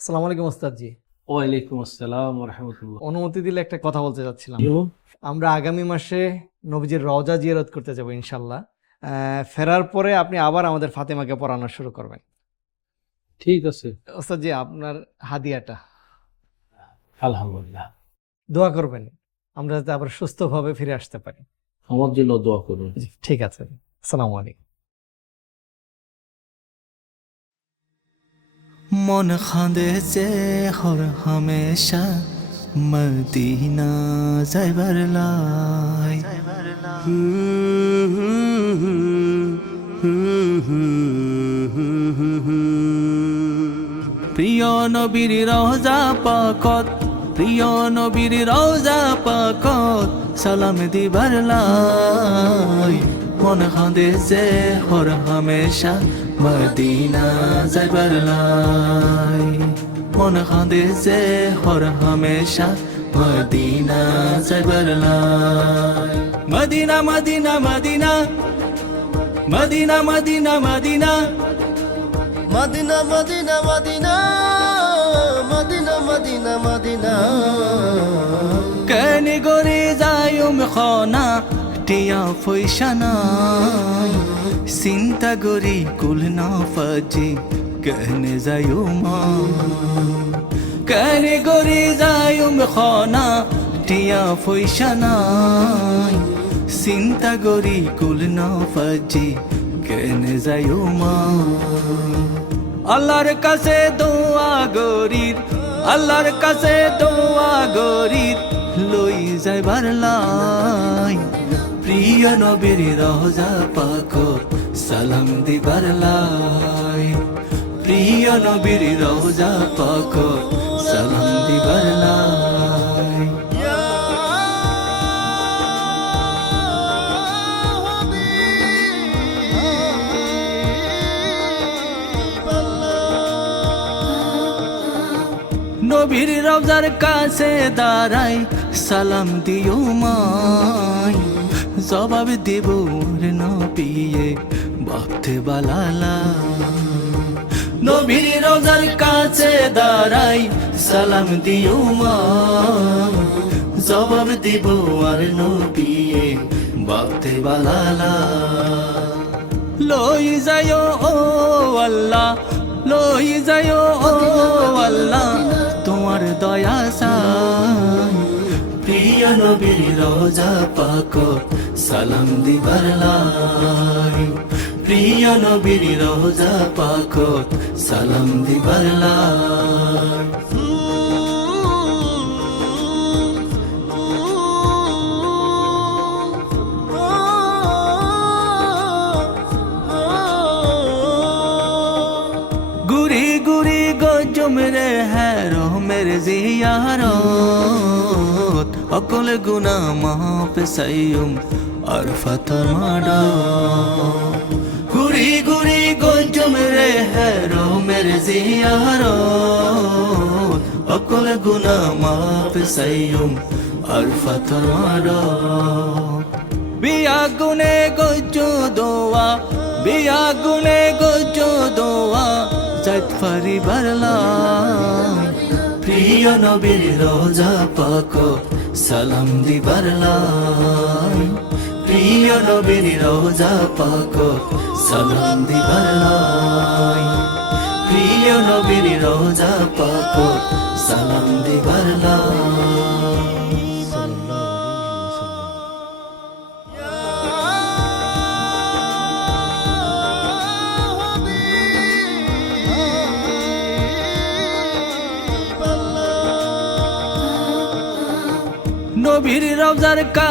সালাম আলাইকুম ওস্তাদ জি ওয়ালাইকুম আসসালাম রহমতুল্লাহ অনুমতি দিলে একটা কথা বলতে চাচ্ছিলাম আমরা আগামী মাসে নবীজির রওজা জিয়ারত করতে যাব ইনশাল্লাহ ফেরার পরে আপনি আবার আমাদের ফাতেমাকে পড়ানো শুরু করবেন। ঠিক আছে। ওস্তাদ জি আপনার হাদিয়াটা। আলহামদুলিল্লাহ। দোয়া করবেন আমরা যাতে আবার সুস্থভাবে ফিরে আসতে পারি। আমার জন্য দোয়া করুন। ঠিক আছে। সালাম আলাইকুম। মন খাঁদেছে হর হামেশা, মদিনা যাইবার লাই। প্রিয় নবীর রওজা পাকত, প্রিয় নবীর রওজা পাকত, সালাম দিবার লাই। মন খাঁদেছে হর হামেশা মদিনা যাইবার লাই মন খাঁদেছে হর হামেশা মদিনা যাইবার লাই Medina Medina Medina Medina Medina Medina Medina Medina Medina Medina Medina Medina কেন গরে যায়ুম খনা টিয়া নাই। চিন্তা গরি কুল না ফাজি কেন যায়ুম কেন গরে যায়ুম খনা টিয়া নাই। চিন্তা গরি কুল না ফাজি কেন যায়ুম আল্লাহর কাছে দোয়া গরির আল্লাহর কাছে দোয়া গরির লই যাইবার লাই। প্রিয় নবীর রওজা পাক, সালাম দিবার লাই। প্রিয় নবীর রওজা পাক, সালাম দিবার নবীর রওজার কাছে দাঁড়াই, সালাম দিও মাই। জবাব দেব রে নবিয়ে ভাবতে বালালা। নবীর রওজার কাছে দাঁড়াই সালাম দিও মা। জবাব দেব আর নবিয়ে ভাবতে বালালা। লই যায় ও আল্লাহ, লই যায় ও আল্লাহ, তোমার দয়া প্রিয় নবীর রোজা পাক সালাম দিবার লাই। প্রিয় নবীর রোজা পাক সালাম দিবার লাই। গুরি গুরি গজম রে হ্যারো মেরে জিয়ারত। অকল গুনা মাপ সাইয়ুম আর ফাতর মাডা। গুরি গুরি গজম রে হ্যারো মেরে জিয়ারত অকল গুনা মাপ সাইয়ুম আর ফাতর মাডা। বিয়া গুনে গজো দোয়া, বিয়া গুনে গজো দোয়া, জাত পরিবার লাই প্রিয় নবীর রোজা পাক সালাম দিবার লাই প্রিয় নবীর রোজা পাক, সালাম দিবার লাই প্রিয় নবীর রোজা পাক, সালাম দিবার লাই নবীর রওজার কা